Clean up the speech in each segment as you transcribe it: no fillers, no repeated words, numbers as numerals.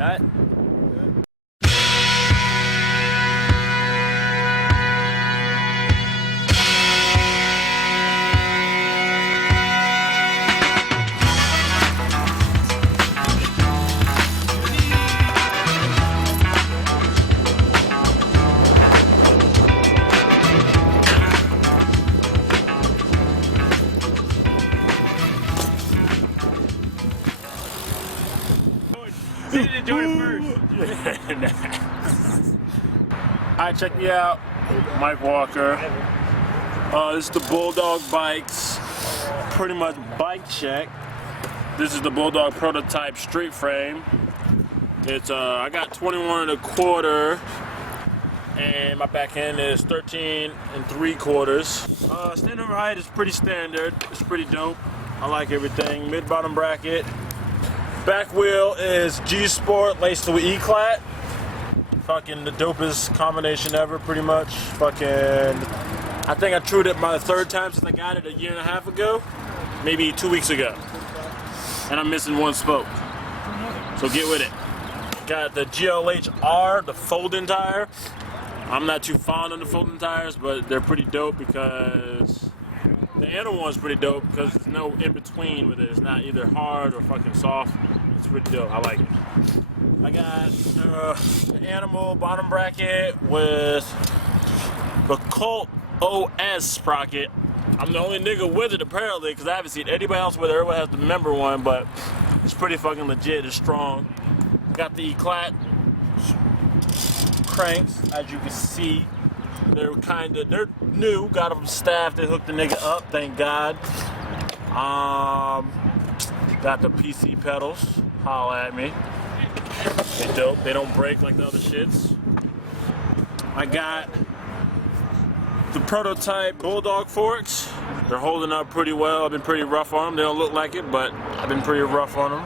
Got it? He didn't do it first. Alright, check me out. Mike Walker. This is the Bulldog bikes. Pretty much bike check. This is the Bulldog prototype street frame. It's I got 21 1/4, and my back end is 13 3/4. Stand over height is pretty standard. It's pretty dope. I like everything. Mid bottom bracket. Back wheel is G Sport laced with E-Clat. Fucking the dopest combination ever, pretty much. Fucking, I think I trued it my third time since I got it a year and a half ago, maybe 2 weeks ago. And I'm missing one spoke. So get with it. Got the GLH-R, the folding tire. I'm not too fond of the folding tires, but they're pretty dope because the animal one's pretty dope because there's no in between with it. It's not either hard or fucking soft. It's pretty dope. I like it. I got the animal bottom bracket with the Colt OS sprocket. I'm the only nigga with it apparently because I haven't seen anybody else with it. Everybody has the member one, but it's pretty fucking legit. It's strong. Got the E-Clat cranks, as you can see. They're new. Got them staffed. They hooked the nigga up. Thank God. Got the PC pedals. Holla at me. They dope. They don't break like the other shits. I got the prototype Bulldog forks. They're holding up pretty well. I've been pretty rough on them. They don't look like it, but I've been pretty rough on them.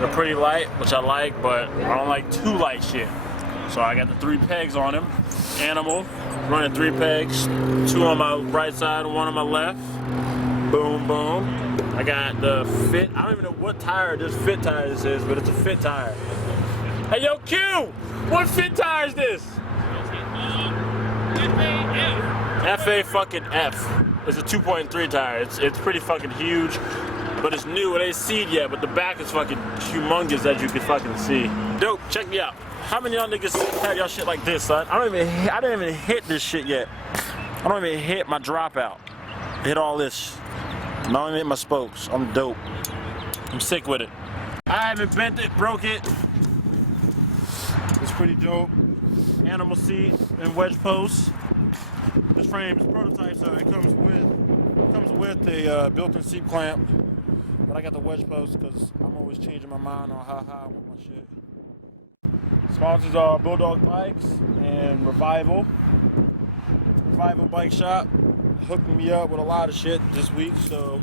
They're pretty light, which I like, but I don't like too light shit. So I got the 3 pegs on him. Animal, running 3 pegs. 2 on my right side and 1 on my left. Boom, boom. I got the fit. I don't even know what tire this fit tire this is, but it's a fit tire. Hey, yo, Q! What fit tire is this? FA fucking F. It's a 2.3 tire. It's pretty fucking huge, but it's new. It ain't seed yet, but the back is fucking humongous, as you can fucking see. Dope. Check me out. How many of y'all niggas have y'all shit like this, son? I didn't even hit this shit yet. I don't even hit my dropout. Hit all this. I don't even hit my spokes. I'm dope. I'm sick with it. I haven't bent it, broke it. It's pretty dope. Animal seat and wedge posts. This frame is prototype, so it comes with a built-in seat clamp. But I got the wedge post because I'm always changing my mind on how high I want my shit. Sponsors are Bulldog Bikes and Revival Bike Shop. Hooked me up with a lot of shit this week, so